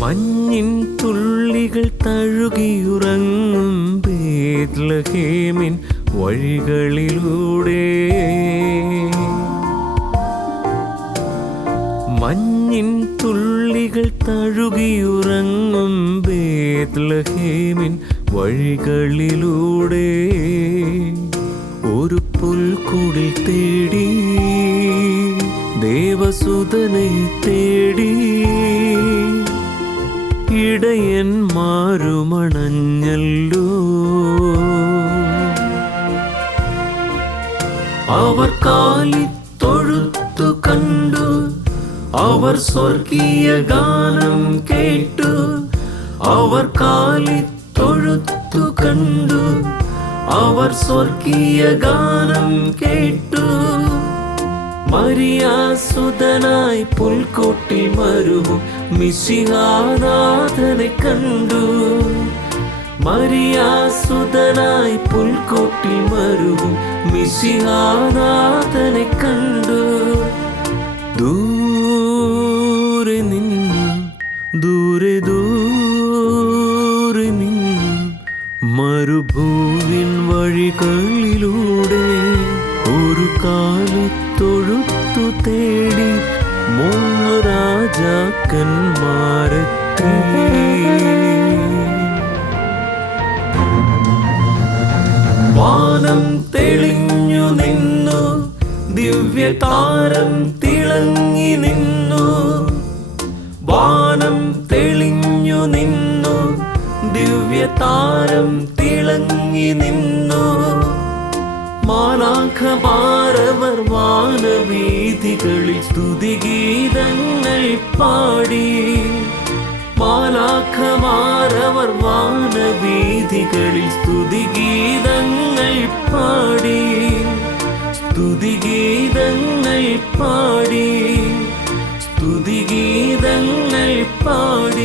മഞ്ഞിൻ തുള്ളികൾ തഴുകിയുറങ്ങും ബേത്ലഹേമിൻ വഴികളിലൂടെ, മഞ്ഞിൻ തുള്ളികൾ തഴുകിയുറങ്ങും ബേത്ലഹേമിൻ വഴികളിലൂടെ ഒരു പുൽക്കൂടിൽ തേടി ദേവസുതനെ തേടി ഇടയന്മാരുമണഞ്ഞല്ലോ. അവർ കാലിത്തൊഴുത്തു കണ്ടു, അവർ സ്വർഗീയ ഗാനം കേട്ടു. അവർ കാലിത്തൊഴുത്തു കണ്ടു, അവർ സ്വർഗീയ ഗാനം കേട്ടു. മരിയാസുതനായി പുൽക്കൂട്ടിൽ മരുവും മിശിഹാനാഥനെ കണ്ടു. മരിയാസുതനായി പുൽക്കൂട്ടിൽ മരുവും മിശിഹാനാഥനെ കണ്ടു. ദൂരെ നിന്നു, ദൂരെ ദൂരെ നിന്നു മരുഭൂവിൻ വഴികളിലൂടെ ഒരു കാലത്തൊഴുത്തു തേടി മൂന്നു രാജാക്കന്മാരെത്തി. വാനം തെളിഞ്ഞു നിന്നു, ദിവ്യതാരം തിളങ്ങി നിന്നു. വാനം തെളിഞ്ഞു നിന്നു, ദിവ്യതാരം തിളങ്ങി നിന്നു. മാലാഖമാരവർ വാനവീഥികളിൽ സ്തുതിഗീതങ്ങൾ പാടി. മാലാഖമാരവർ വാനവീഥികളിൽ സ്തുതിഗീതങ്ങൾ പാടി. സ്തുതിഗീതങ്ങൾ പാടി. സ്തുതിഗീതങ്ങൾ പാടി.